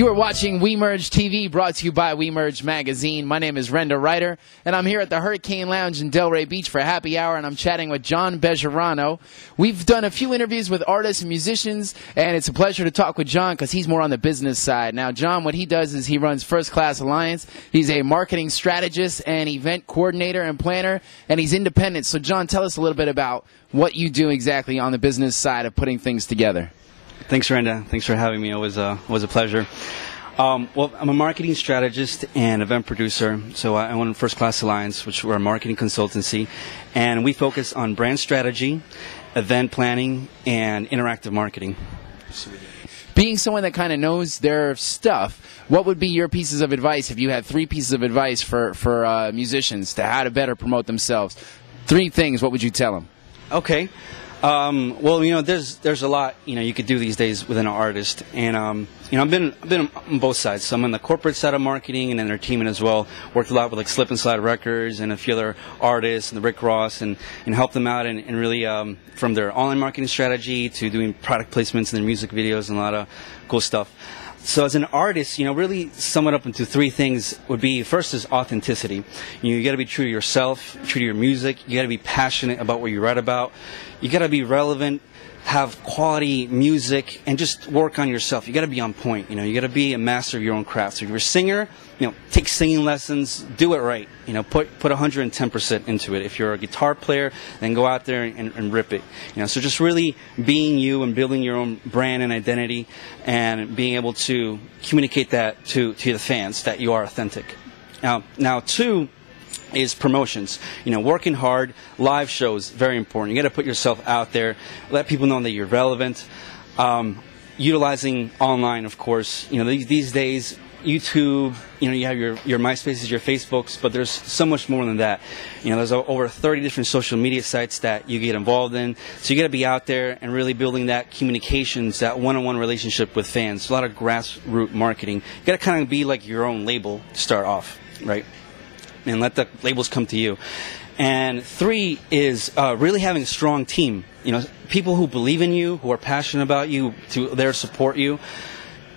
You are watching WeMerge TV, brought to you by WeMerge Magazine. My name is Renda Ryder, and I'm here at the Hurricane Lounge in Delray Beach for happy hour, and I'm chatting with John Bejarano. We've done a few interviews with artists and musicians, and it's a pleasure to talk with John because he's more on the business side. Now, John, what he does is he runs First Class Alliance. He's a marketing strategist and event coordinator and planner, and he's independent. So, John, tell us a little bit about what you do exactly on the business side of putting things together. Thanks, Renda. Thanks for having me. It was a pleasure. Well, I'm a marketing strategist and event producer. So I own First Class Alliance, which we're a marketing consultancy, and we focus on brand strategy, event planning, and interactive marketing. Being someone that kind of knows their stuff, what would be your pieces of advice if you had 3 pieces of advice for musicians to how to better promote themselves? 3 things. What would you tell them? Okay. Well, you know, there's a lot, you know, you could do these days within an artist, and you know, I've been on both sides. So I'm on the corporate side of marketing and entertainment as well. Worked a lot with like Slip and Slide Records and a few other artists and the Rick Ross, and helped them out and really from their online marketing strategy to doing product placements in their music videos and a lot of cool stuff. So as an artist, you know, really sum it up into 3 things would be, first is authenticity. You got to be true to yourself, true to your music. You got to be passionate about what you write about. You got to be relevant, have quality music, and just work on yourself. You got to be on point. You know, you got to be a master of your own craft. So if you're a singer, you know, take singing lessons, do it right. You know, put 110% into it. If you're a guitar player, then go out there and rip it. You know, so just really being you and building your own brand and identity, and being able to communicate that to the fans that you are authentic. Now 2 is promotions. You know, working hard, live shows, very important. You got to put yourself out there, let people know that you're relevant. Utilizing online, of course. You know, these days, YouTube, you know, you have your MySpaces, your Facebooks, but there's so much more than that. You know, there's over 30 different social media sites that you get involved in. So you got to be out there and really building that communications, that one-on-one relationship with fans. A lot of grassroots marketing. You got to kind of be like your own label to start off, right? And let the labels come to you. And 3 is really having a strong team. You know, people who believe in you, who are passionate about you, to there support you.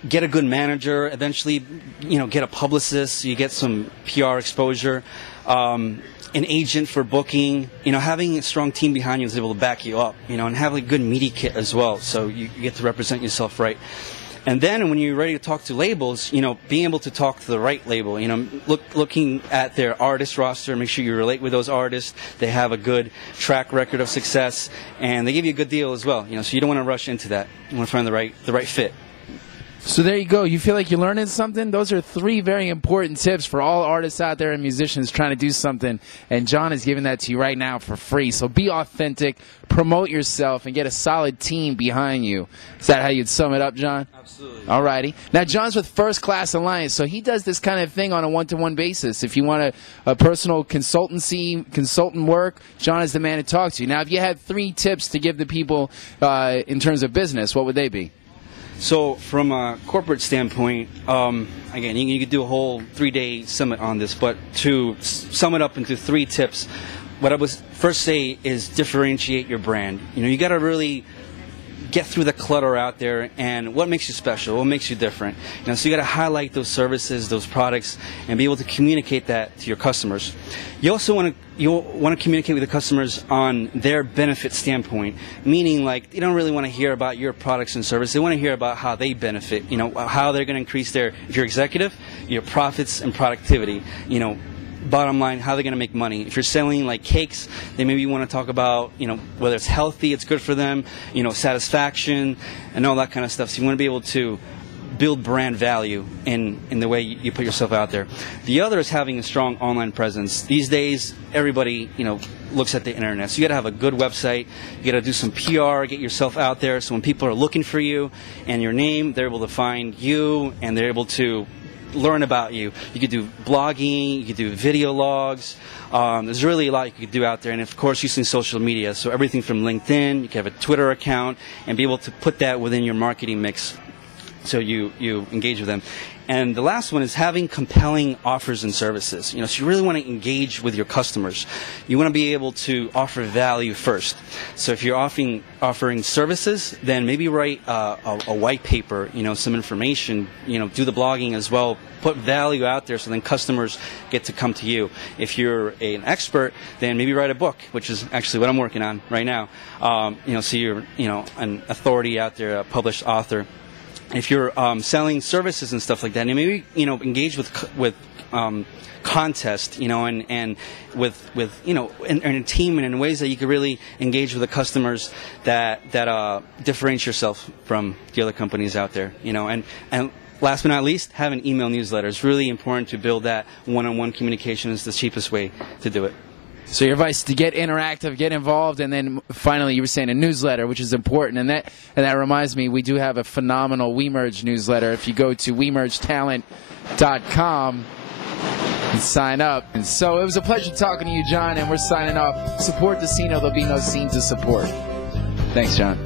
Get a good manager. Eventually, you know, get a publicist. So you get some PR exposure. An agent for booking. You know, having a strong team behind you is able to back you up. You know, and have a good media kit as well, so you get to represent yourself right. And then when you're ready to talk to labels, you know, being able to talk to the right label, you know, looking at their artist roster, make sure you relate with those artists. They have a good track record of success, and they give you a good deal as well. You know, so you don't want to rush into that. You want to find the right fit. So there you go. You feel like you're learning something? Those are 3 very important tips for all artists out there and musicians trying to do something. And John is giving that to you right now for free. So be authentic, promote yourself, and get a solid team behind you. Is that how you'd sum it up, John? Absolutely. All righty. Now, John's with First Class Alliance, so he does this kind of thing on a one-to-one basis. If you want a personal consultant work, John is the man to talk to. Now, if you had 3 tips to give the people in terms of business, what would they be? So from a corporate standpoint, again, you could do a whole 3-day summit on this, but to sum it up into 3 tips, what I would first say is differentiate your brand. You know, you got to really get through the clutter out there, and what makes you special, what makes you different. You know, so you got to highlight those services, those products, and be able to communicate that to your customers. You also want to communicate with the customers on their benefit standpoint, meaning like they don't really want to hear about your products and services. They want to hear about how they benefit. You know, how they're going to increase their, if you're executive, your profits and productivity. You know, bottom line, how they're going to make money. If you're selling like cakes, they maybe want to talk about, you know, whether it's healthy, it's good for them, you know, satisfaction, and all that kind of stuff. So you want to be able to build brand value in the way you put yourself out there. The other is having a strong online presence. These days, everybody, you know, looks at the internet. So you got to have a good website. You got to do some PR, get yourself out there. So when people are looking for you and your name, they're able to find you, and they're able to learn about you. You could do blogging, you could do video logs. There's really a lot you could do out there, and of course using social media. So everything from LinkedIn, you can have a Twitter account, and be able to put that within your marketing mix so you engage with them. And the last one is having compelling offers and services. So you really want to engage with your customers. You want to be able to offer value first. So if you're offering services, then maybe write a white paper, some information, do the blogging as well. Put value out there so then customers get to come to you. If you're an expert, then maybe write a book, which is actually what I'm working on right now. So you're an authority out there, a published author. If you're selling services and stuff like that, and maybe engage with contest, and with in a team and in ways that you can really engage with the customers that differentiate yourself from the other companies out there, and last but not least, have an email newsletter. It's really important to build that one-on-one communication. Is the cheapest way to do it. So your advice is to get interactive, get involved, and then finally you were saying a newsletter, which is important. And that reminds me, we do have a phenomenal WeMerge newsletter. If you go to WeMergeTalent.com and sign up. And so it was a pleasure talking to you, John, and we're signing off. Support the scene, or there'll be no scene to support. Thanks, John.